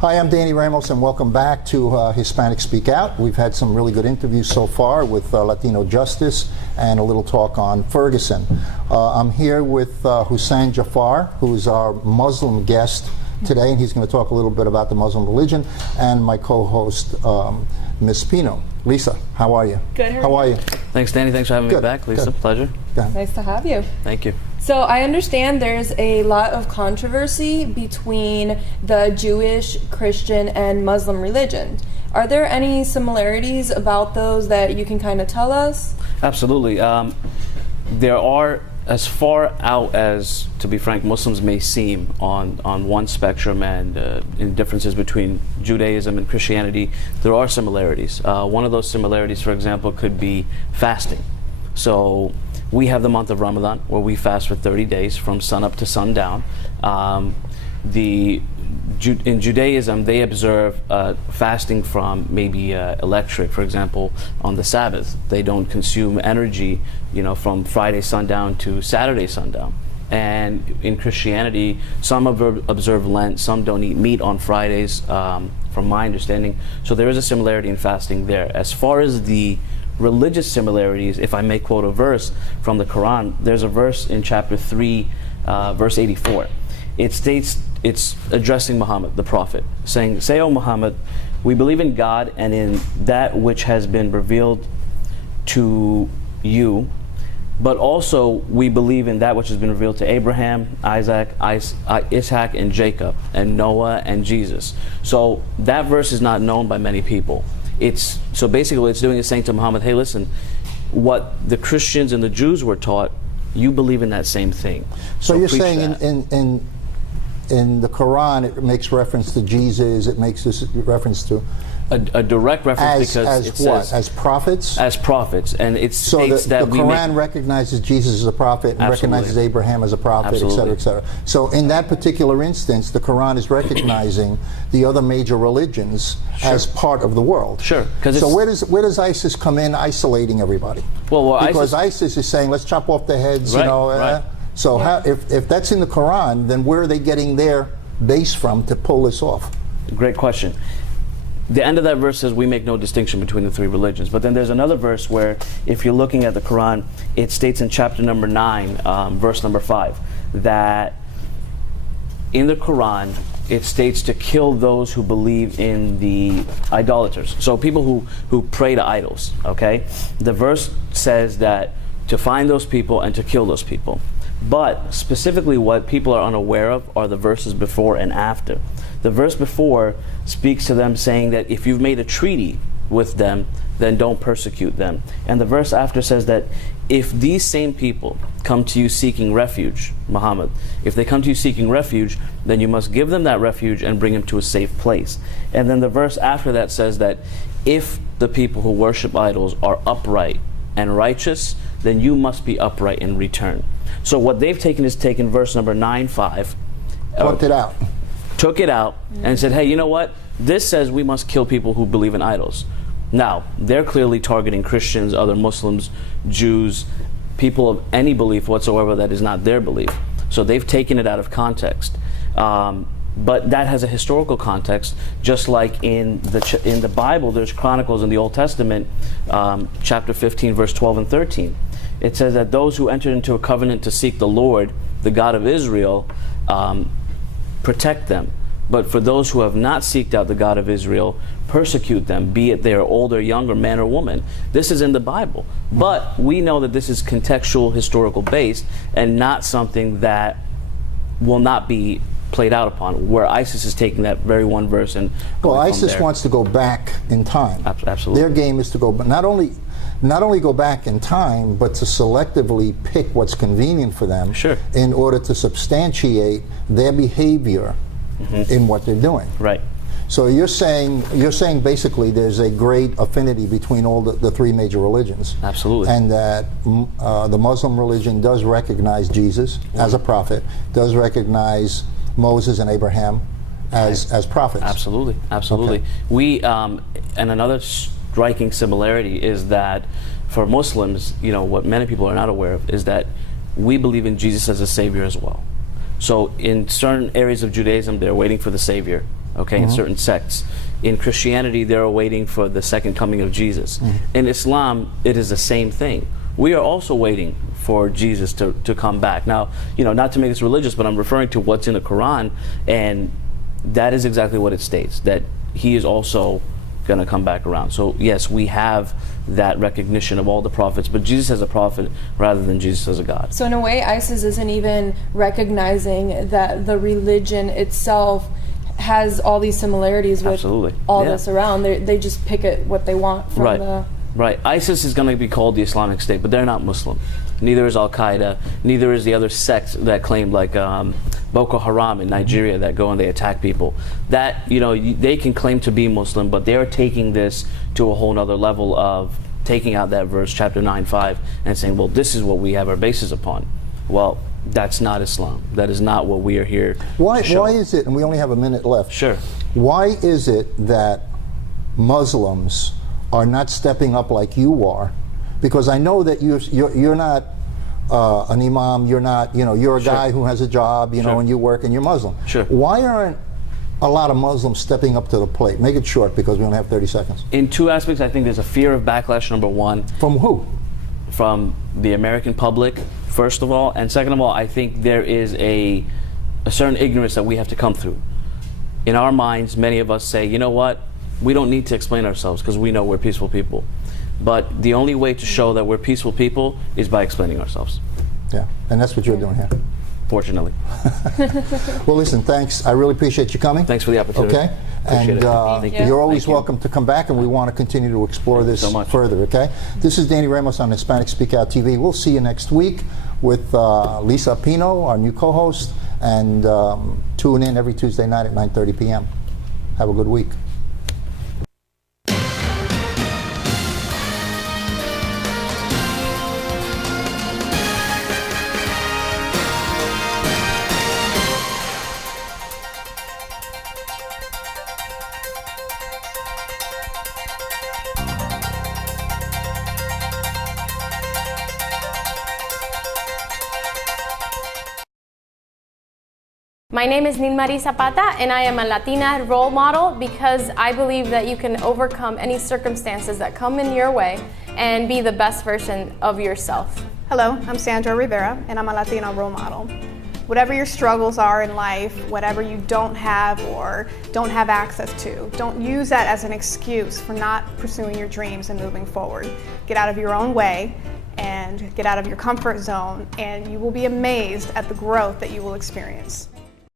Hi, I'm Danny Ramos, and welcome back to Hispanic Speak Out. We've had some really good interviews so far with Latino Justice and a little talk on Ferguson. I'm here with Hussein Jafar, who's our Muslim guest today, and he's going to talk a little bit about the Muslim religion, and my co-host, Ms. Pino. Lisa, how are you? Good. How are you? Thanks, Danny. Thanks for having me back, Lisa. Good. Pleasure. Nice to have you. Thank you. So I understand there's a lot of controversy between the Jewish, Christian, and Muslim religion. Are there any similarities about those that you can kind of tell us? Absolutely. There are, as far out as, to be frank, Muslims may seem on one spectrum, and in differences between Judaism and Christianity, there are similarities. One of those similarities, for example, could be fasting. So we have the month of Ramadan, where we fast for 30 days from sunup to sundown. In Judaism, they observe fasting from maybe electric, for example, on the Sabbath. They don't consume energy, from Friday sundown to Saturday sundown. And in Christianity, some observe Lent, some don't eat meat on Fridays, from my understanding. So there is a similarity in fasting there. As far as the religious similarities, if I may quote a verse from the Quran, there's a verse in chapter 3, verse 84. It states, it's addressing Muhammad, the prophet, saying, "Say, O Muhammad, we believe in God and in that which has been revealed to you, but also we believe in that which has been revealed to Abraham, Isaac, Ishaq, and Jacob, and Noah, and Jesus." So that verse is not known by many people. So basically what it's doing is saying to Muhammad, hey, listen, what the Christians and the Jews were taught, you believe in that same thing. So you're saying in the Quran, it makes reference to Jesus, it makes this reference to a direct reference as it what? says As prophets? as prophets, and it states the that the Quran recognizes Jesus as a prophet and recognizes Abraham as a prophet, Absolutely. et cetera, et cetera. So in that particular instance, the Quran is recognizing the other major religions as part of the world. Sure. So where does ISIS come in isolating everybody? Well, because ISIS is saying, let's chop off their heads, Right, you know. right. So if that's in the Quran, then where are they getting their base from to pull this off? Great question. The end of that verse says we make no distinction between the three religions. But then there's another verse where, if you're looking at the Quran, it states in chapter number 9, verse number 5, that in the Quran, it states to kill those who believe in the idolaters. So people who pray to idols, okay? The verse says that to find those people and to kill those people. But specifically what people are unaware of are the verses before and after. The verse before speaks to them saying that if you've made a treaty with them, then don't persecute them. And the verse after says that if these same people come to you seeking refuge, Muhammad, if they come to you seeking refuge, then you must give them that refuge and bring them to a safe place. And then the verse after that says that if the people who worship idols are upright and righteous, then you must be upright in return. So what they've taken is taken verse number 9:5. Took it out and said, hey, you know what? This says we must kill people who believe in idols. Now, they're clearly targeting Christians, other Muslims, Jews, people of any belief whatsoever that is not their belief. So they've taken it out of context. But that has a historical context, just like in the Bible, there's Chronicles in the Old Testament, chapter 15, verse 12 and 13. It says that those who entered into a covenant to seek the Lord, the God of Israel, protect them. But for those who have not seeked out the God of Israel, persecute them, be it they are old or young or man or woman. This is in the Bible. But we know that this is contextual, historical based, and not something that will not be played out upon, where ISIS is taking that very one verse and well, ISIS wants to go back in time. Absolutely. Their game is to go, but not only go back in time, but to selectively pick what's convenient for them in order to substantiate their behavior in what they're doing. Right. So you're saying basically there's a great affinity between all the three major religions. Absolutely. And that the Muslim religion does recognize Jesus as a prophet, does recognize Moses and Abraham as prophets. Absolutely, absolutely. Okay. We and another striking similarity is that for Muslims, what many people are not aware of is that we believe in Jesus as a savior as well. So in certain areas of Judaism, they're waiting for the Savior, okay, in certain sects. In Christianity, they're waiting for the second coming of Jesus. In Islam, it is the same thing. We are also waiting for Jesus to come back. Now, not to make this religious, but I'm referring to what's in the Quran, and that is exactly what it states, that he is also going to come back around. So yes, we have that recognition of all the prophets, but Jesus as a prophet rather than Jesus as a God. So in a way, ISIS isn't even recognizing that the religion itself has all these similarities with all this around. They just pick it what they want from the... Right. ISIS is going to be called the Islamic State, but they're not Muslim. Neither is Al-Qaeda. Neither is the other sects that claim, like Boko Haram in Nigeria, that go and they attack people. That, they can claim to be Muslim, but they're taking this to a whole nother level of taking out that verse, chapter 9:5, and saying, well, this is what we have our basis upon. Well, that's not Islam. That is not what we are here to show. Why is it, and we only have a minute left. Sure. Why is it that Muslims are not stepping up like you are? Because I know that you're not an imam, you're not, you're a guy who has a job, and you work and you're Muslim. Sure. Why aren't a lot of Muslims stepping up to the plate? Make it short because we only have 30 seconds. In two aspects, I think there's a fear of backlash, number one. From who? From the American public, first of all. And second of all, I think there is a certain ignorance that we have to come through. In our minds, many of us say, you know what? We don't need to explain ourselves because we know we're peaceful people. But the only way to show that we're peaceful people is by explaining ourselves. Yeah, and that's what you're doing here. Fortunately. Well, listen, thanks. I really appreciate you coming. Thanks for the opportunity. Okay? And you're always welcome to come back, and we want to continue to explore this further, okay? This is Danny Ramos on Hispanic Speak Out TV. We'll see you next week with Lisa Pino, our new co-host, and tune in every Tuesday night at 9:30 p.m. Have a good week. My name is Nilmari Zapata, and I am a Latina role model because I believe that you can overcome any circumstances that come in your way and be the best version of yourself. Hello, I'm Sandra Rivera, and I'm a Latina role model. Whatever your struggles are in life, whatever you don't have or don't have access to, don't use that as an excuse for not pursuing your dreams and moving forward. Get out of your own way and get out of your comfort zone, and you will be amazed at the growth that you will experience.